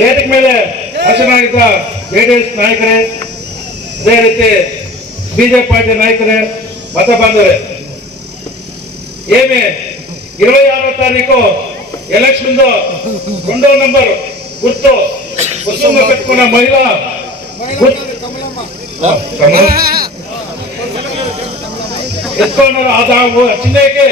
ವೇದಿಕೆ ಮೇಲೆ ಆಸೀನರಾಗಿದ್ದ ಜೆಡಿಎಸ್ ನಾಯಕರೇ, ಅದೇ ರೀತಿ ಬಿಜೆಪಿ ಪಾರ್ಟಿ ನಾಯಕರೇ, ಮತ ಬಾಂಧವರೇ, ఏమి 26వ తారీఖు ఎలక్షన్ 2వ నంబర్ గుర్తు కుటుంబం పెట్టుకున్న మహిళ ఎత్తుకున్నారు. చిన్నకి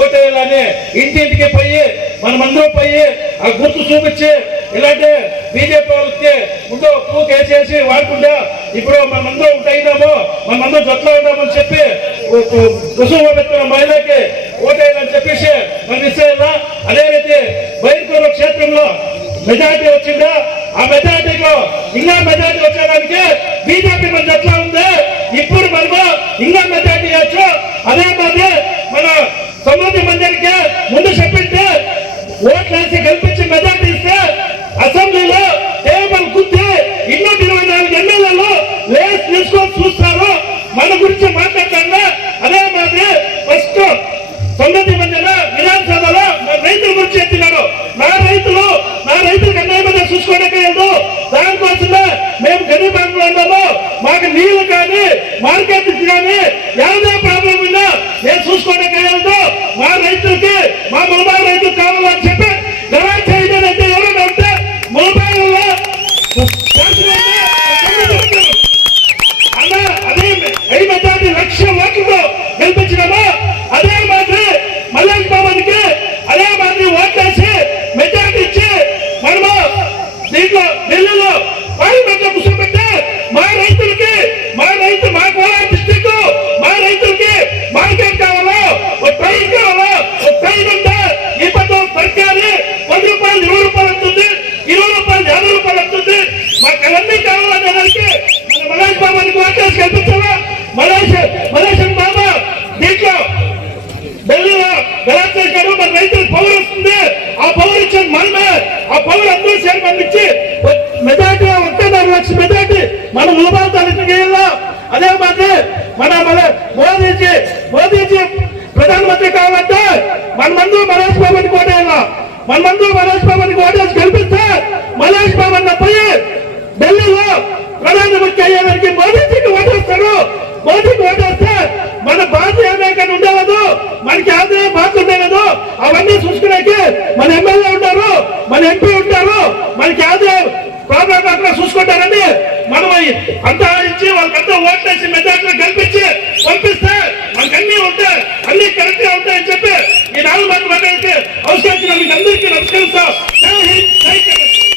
ఓటేయాలని ఇంటింటికి పోయి మనమందరం పోయి ఆ గుర్తు చూపించి ఇలాంటి బీజేపీ వాళ్ళకి ముందు పూకి వేసేసి వాడుకుంటా ఇప్పుడు మనమందరం ఉంటాయినాము, మనమందరం జట్లో ఉన్నామని చెప్పి కుటుంబం పెట్టుకున్న మహిళకి ఓటేయాలని చెప్పేసి మనం ఇస్తారా. అదే రీతి బైర్పూర్ క్షేత్రంలో మెజార్టీ వచ్చిందా, ఆ మెజార్టీలో ఇంకా మెజార్టీ వచ్చేదానికి బీజేపీ మన జట్లో ఉంది. ఇప్పుడు మనకు ఇంకా మెజార్టీ ఇవ్వచ్చు. అదే మాది మన 9 మందికి ముందు చెప్పింటే ఓట్లేసి గెలిపించి మెజార్టీ ఇస్తే అసెంబ్లీలో టేబుల్ గుర్తి 224 ఎమ్మెల్యేలు లేస్ తీసుకొని చూస్తారు, మన గురించి మాట్లాడతాను. అదే మాదిరి ఫస్ట్ 9 మందిలో విధానసభలో రైతుల గురించి ఎత్తినారు. నా రైతులకు అన్యాయమైన చూసుకోవడానికి లేదు. దానికోసమే మేము గరీబాంలో ఉన్నాము. మాకు నీళ్లు కానీ మార్కెట్ కానీ ఏదో ప్రాబ్లం ఉన్నా నేను చూసుకోవడానికి లేదు. మా రైతులకి మా మొబైల్ రైతులు కావాలని చెప్పి గరాజ్ చేయడానికి ఎవరైనా ఉంటే మొబైల్లో అన్న అదే 5 లక్షల ఓట్లతో గెలిపించినాము. అదే మాదిరి మల్లేష్ బాబుకి అదే మాదిరి ఓట్లేసి మెజార్టీ ఇచ్చి మనము దీంట్లో ఢిల్లీలో పార్లమెంట్లో కూర్చోబెట్టి మా రైతులకి మా కోలార్ డిస్ట్రిక్ట్ మా రైతులకి మార్కెట్ కావాలా, ఒక ట్రైన్ కావాలా, ఒక ట్రైన్ ఉంటే ఈ పద్ధతి సర్కారు 10 రూపాయలు 20 రూపాయలు వస్తుంది, 20 రూపాయలు 50 రూపాయలు వస్తుంది. మాకు అవన్నీ కావాలనే దానికి మన మల్లేష్ బాబానికి ఓట్లేసి కల్పించాలా. మల్లేష్ బాబా దీంట్లో ఢిల్లీలో గలాట్ చేశారు. మన రైతులకు పవర్ వస్తుంది. ఆ పవర్ ఇచ్చేది మనమే. ఆ పవర్ అందరూ చేరి పంపించి మెజార్టీ 1.5 లక్షల మెజార్టీ మనం ములబాల్ తాలూకు వేయాలా. అదే మాదిరి మన మోదీజీ ప్రధానమంత్రి కావాలంటే మనమందరూ మల్లేష్ బాబుని ఓటేయాలా. మనమందరూ మల్లేష్ బాబుని ఓటేసి గెలిపిస్తే మల్లేష్ బాబు పోయి ఢిల్లీలో ప్రధానమంత్రి అయ్యేదానికి మోదీజీకి ఓటేస్తారు. మోదీకి ఓటేస్తే మన బాధ ఏమైనా ఉండేవాదు, మనకి ఆదాయం బాధ ఉండేవాదు. అవన్నీ చూసుకునేకి మన ఎమ్మెల్యే ఉంటారు, మన ఎంపీ